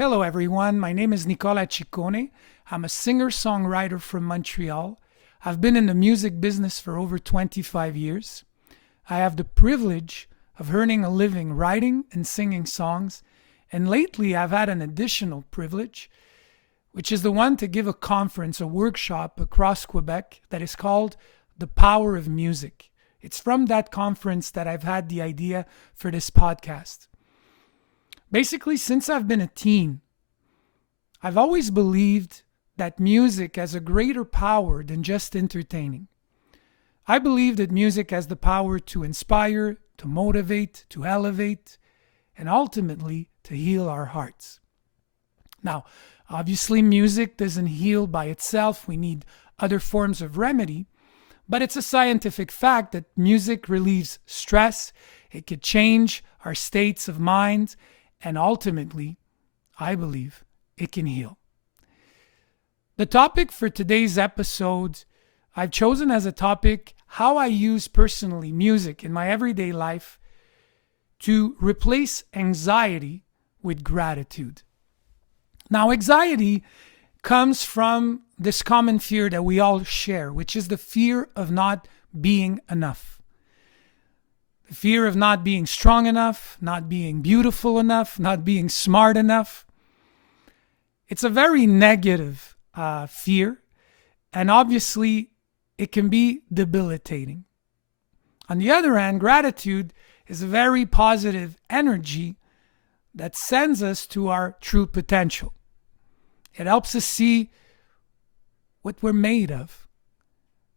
Hello, everyone. My name is Nicola Ciccone. I'm a singer-songwriter from Montreal. I've been in the music business for over 25 years. I have the privilege of earning a living writing and singing songs, and lately I've had an additional privilege, which is the one to give a conference, a workshop across Quebec that is called The Power of Music. It's from that conference that I've had the idea for this podcast. Basically, since I've been a teen, I've always believed that music has a greater power than just entertaining. I believe that music has the power to inspire, to motivate, to elevate, and ultimately to heal our hearts. Now, obviously, music doesn't heal by itself. We need other forms of remedy, but it's a scientific fact that music relieves stress. It could change our states of mind, and ultimately, I believe, it can heal. The topic for today's episode, I've chosen as a topic how I use personally music in my everyday life to replace anxiety with gratitude. Now, anxiety comes from this common fear that we all share, which is the fear of not being enough. The fear of not being strong enough, not being beautiful enough, not being smart enough. It's a very negative fear, and obviously it can be debilitating. On the other hand, gratitude is a very positive energy that sends us to our true potential. It helps us see what we're made of,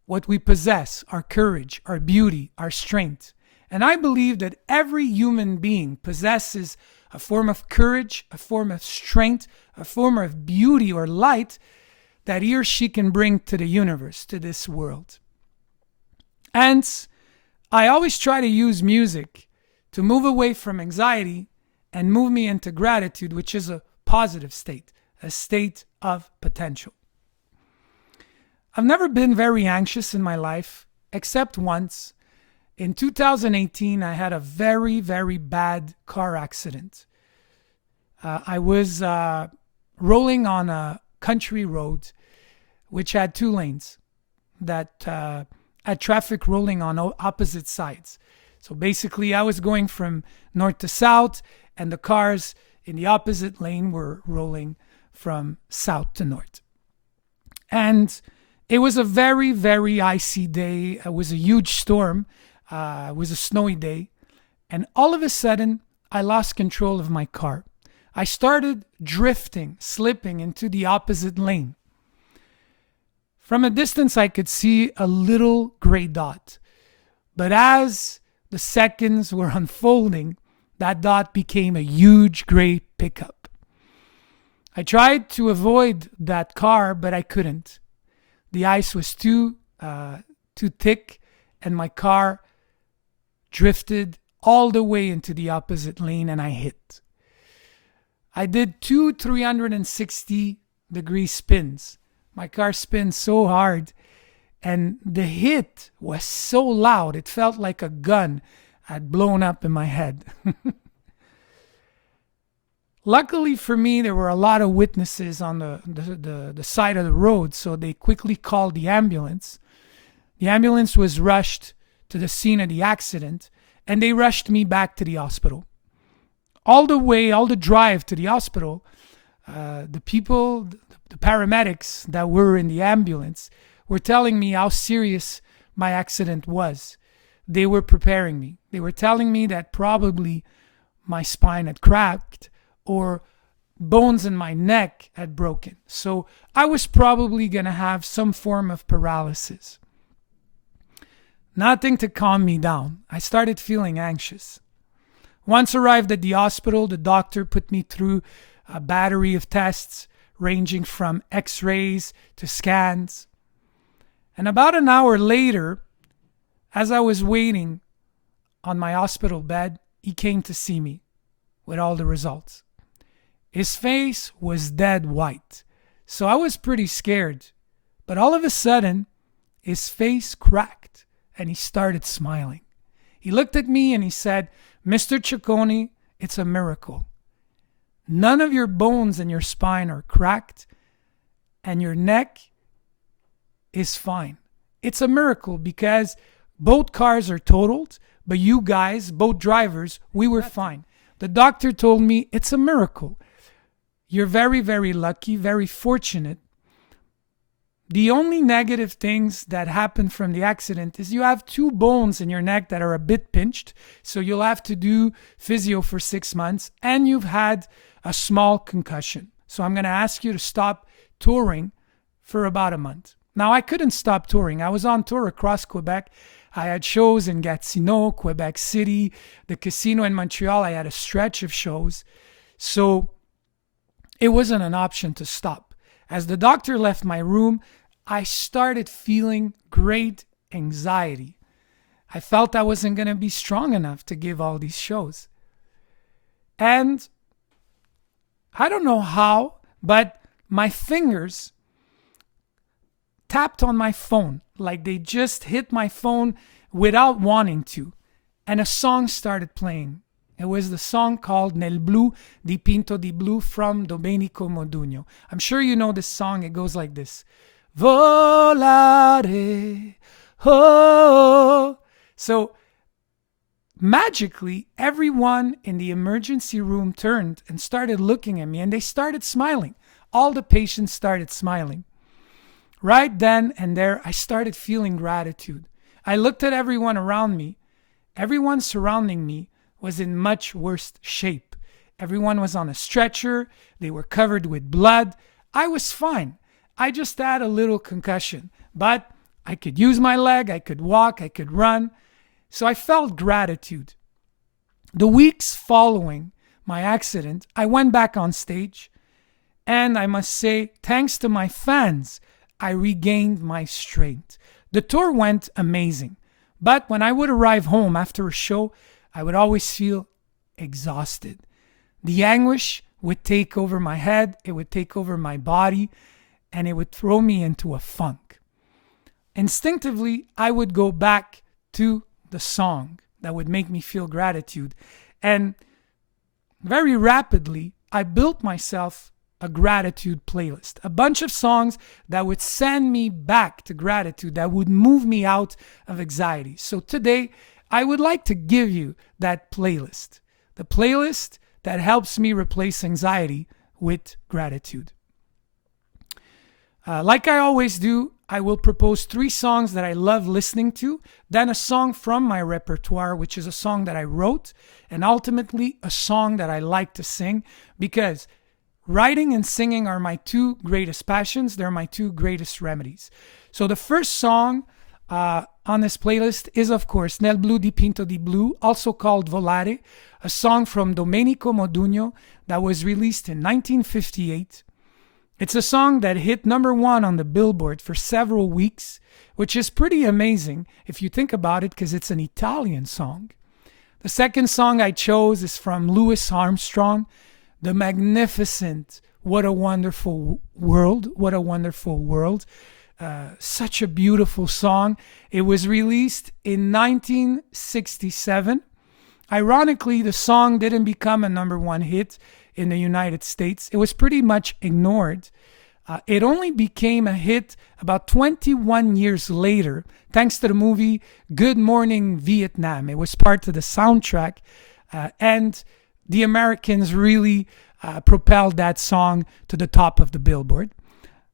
what we possess, our courage, our beauty, our strength. And I believe that every human being possesses a form of courage, a form of strength, a form of beauty or light that he or she can bring to the universe, to this world. And I always try to use music to move away from anxiety and move me into gratitude, which is a positive state, a state of potential. I've never been very anxious in my life, except once. In 2018, I had a very, very bad car accident. I was rolling on a country road, which had two lanes that had traffic rolling on opposite sides. So basically, I was going from north to south, and the cars in the opposite lane were rolling from south to north. And it was a very, very icy day. It was a huge storm. It was a snowy day, and all of a sudden, I lost control of my car. I started drifting, slipping into the opposite lane. From a distance, I could see a little gray dot, but as the seconds were unfolding, that dot became a huge gray pickup. I tried to avoid that car, but I couldn't. The ice was too thick, and my car drifted all the way into the opposite lane, and I hit. I did two 360-degree spins. My car spun so hard, and the hit was so loud, it felt like a gun had blown up in my head. Luckily for me, there were a lot of witnesses on the side of the road, so they quickly called the ambulance. The ambulance was rushed to the scene of the accident, and they rushed me back to the hospital. All the drive to the hospital, the paramedics that were in the ambulance were telling me how serious my accident was. They were preparing me. They were telling me that probably my spine had cracked or bones in my neck had broken. So I was probably going to have some form of paralysis. Nothing to calm me down. I started feeling anxious. Once arrived at the hospital, the doctor put me through a battery of tests ranging from x-rays to scans. And about an hour later, as I was waiting on my hospital bed, he came to see me with all the results. His face was dead white, so I was pretty scared. But all of a sudden, his face cracked and he started smiling. He looked at me and he said, "Mr. Ciccone, it's a miracle. none of your bones in your spine are cracked, and your neck is fine. It's a miracle because both cars are totaled, but you guys, both drivers, we were fine. The doctor told me it's a miracle. You're very, very lucky, very fortunate. The only negative things that happen from the accident is you have two bones in your neck that are a bit pinched, so you'll have to do physio for 6 months, and you've had a small concussion. So I'm going to ask you to stop touring for about a month. Now, I couldn't stop touring. I was on tour across Quebec. I had shows in Gatineau, Quebec City, the casino in Montreal. I had a stretch of shows. So it wasn't an option to stop. As the doctor left my room, I started feeling great anxiety. I felt I wasn't going to be strong enough to give all these shows. And I don't know how, but my fingers tapped on my phone, like they just hit my phone without wanting to. And a song started playing. It was the song called Nel blu di Pinto di Blu from Domenico Modugno. I'm sure you know this song. It goes like this. Volare, oh. So magically, everyone in the emergency room turned and started looking at me, and they started smiling. All the patients started smiling. Right then and there, I started feeling gratitude. I looked at everyone around me. Everyone surrounding me was in much worse shape. Everyone was on a stretcher. They were covered with blood. I was fine. I just had a little concussion, but I could use my leg, I could walk, I could run. So I felt gratitude. The weeks following my accident, I went back on stage, and I must say, thanks to my fans, I regained my strength. The tour went amazing, but when I would arrive home after a show, I would always feel exhausted. The anguish would take over my head, it would take over my body, and it would throw me into a funk. Instinctively, I would go back to the song that would make me feel gratitude. And very rapidly, I built myself a gratitude playlist, a bunch of songs that would send me back to gratitude, that would move me out of anxiety. So today, I would like to give you that playlist, the playlist that helps me replace anxiety with gratitude. Like I always do, I will propose 3 songs that I love listening to, then a song from my repertoire, which is a song that I wrote, and ultimately a song that I like to sing, because writing and singing are my 2 greatest passions. They're my 2 greatest remedies. So the first song on this playlist is, of course, Nel blu di Pinto di Blu, also called Volare, a song from Domenico Modugno that was released in 1958. It's a song that hit number 1 on the Billboard for several weeks, which is pretty amazing if you think about it, because it's an Italian song. The second song I chose is from Louis Armstrong, the magnificent What a Wonderful World. What a Wonderful World. Such a beautiful song. It was released in 1967. Ironically, the song didn't become a number 1 hit in the United States. It was pretty much ignored. It only became a hit about 21 years later, thanks to the movie Good Morning Vietnam. It was part of the soundtrack, and the Americans really propelled that song to the top of the Billboard.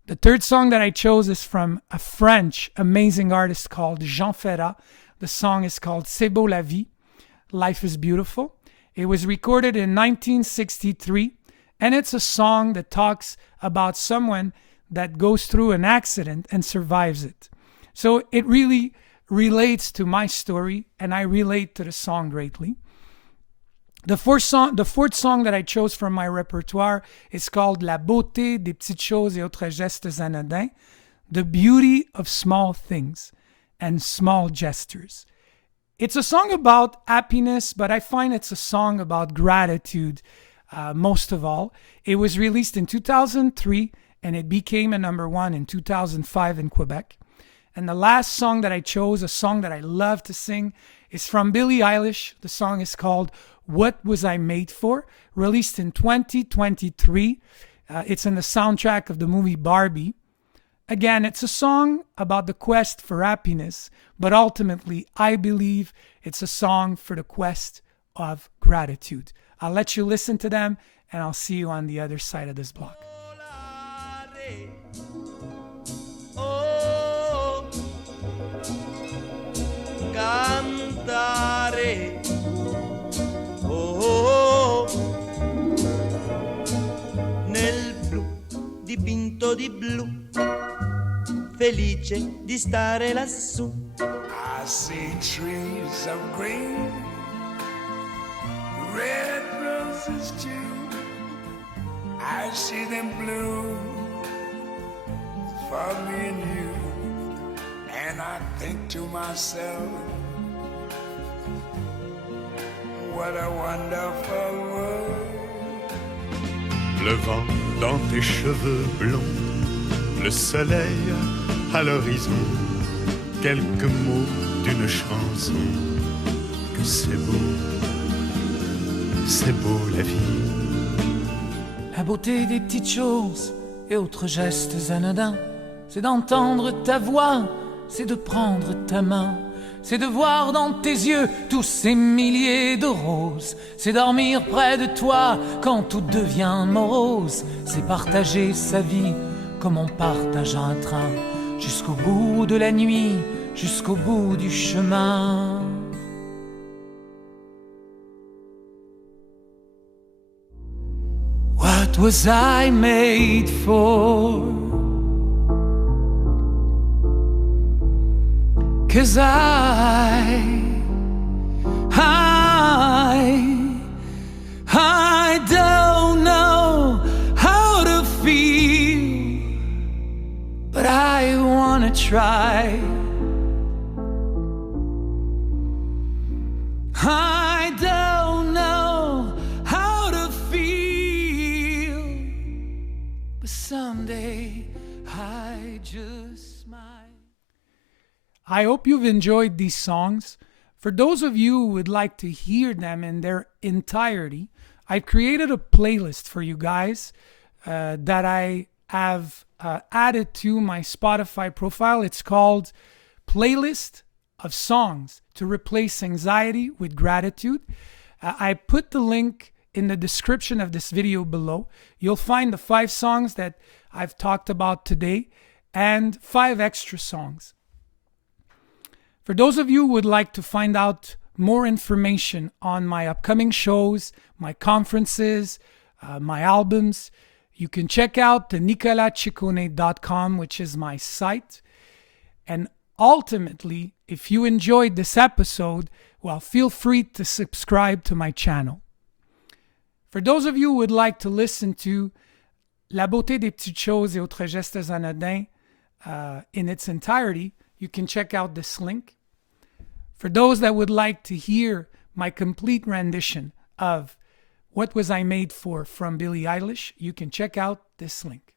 The third song that I chose is from a French amazing artist called Jean Ferrat. The song is called C'est beau la vie, Life is Beautiful. It was recorded in 1963, and it's a song that talks about someone that goes through an accident and survives it. So it really relates to my story, and I relate to the song greatly. The fourth song that I chose from my repertoire is called La beauté des petites choses et autres gestes anodins, the beauty of small things and small gestures. It's a song about happiness, but I find it's a song about gratitude most of all. It was released in 2003, and it became a number 1 in 2005 in Quebec. And the last song that I chose, a song that I love to sing, is from Billie Eilish. The song is called What Was I Made For, released in 2023. It's in the soundtrack of the movie Barbie. Again, it's a song about the quest for happiness, but ultimately, I believe it's a song for the quest of gratitude. I'll let you listen to them, and I'll see you on the other side of this block. Oh, cantare, oh, nel blu dipinto di blu, felice di stare lassù. I see trees of green, red roses too. I see them bloom for me and you. And I think to myself, what a wonderful world. Le vent dans tes cheveux blonds, le soleil à l'horizon, quelques mots d'une chanson, que c'est beau la vie. La beauté des petites choses et autres gestes anodins, c'est d'entendre ta voix, c'est de prendre ta main, c'est de voir dans tes yeux tous ces milliers de roses, c'est dormir près de toi quand tout devient morose, c'est partager sa vie comme on partage un train, jusqu'au bout de la nuit, jusqu'au bout du chemin. What was I made for? 'Cause I don't know how to feel, but I wanna try. I don't know how to feel, but someday I just might. I hope you've enjoyed these songs. For those of you who would like to hear them in their entirety, I've created a playlist for you guys that I have added to my Spotify profile. It's called Playlist of Songs to Replace Anxiety with Gratitude. I put the link in the description of this video below. You'll find the 5 songs that I've talked about today and 5 extra songs. For those of you who would like to find out more information on my upcoming shows, my conferences, my albums, you can check out the NicolaCiccone.com, which is my site. And ultimately, if you enjoyed this episode, well, feel free to subscribe to my channel. For those of you who would like to listen to La beauté des petites choses et autres gestes anodins in its entirety, you can check out this link. For those that would like to hear my complete rendition of What Was I Made For from Billie Eilish, you can check out this link.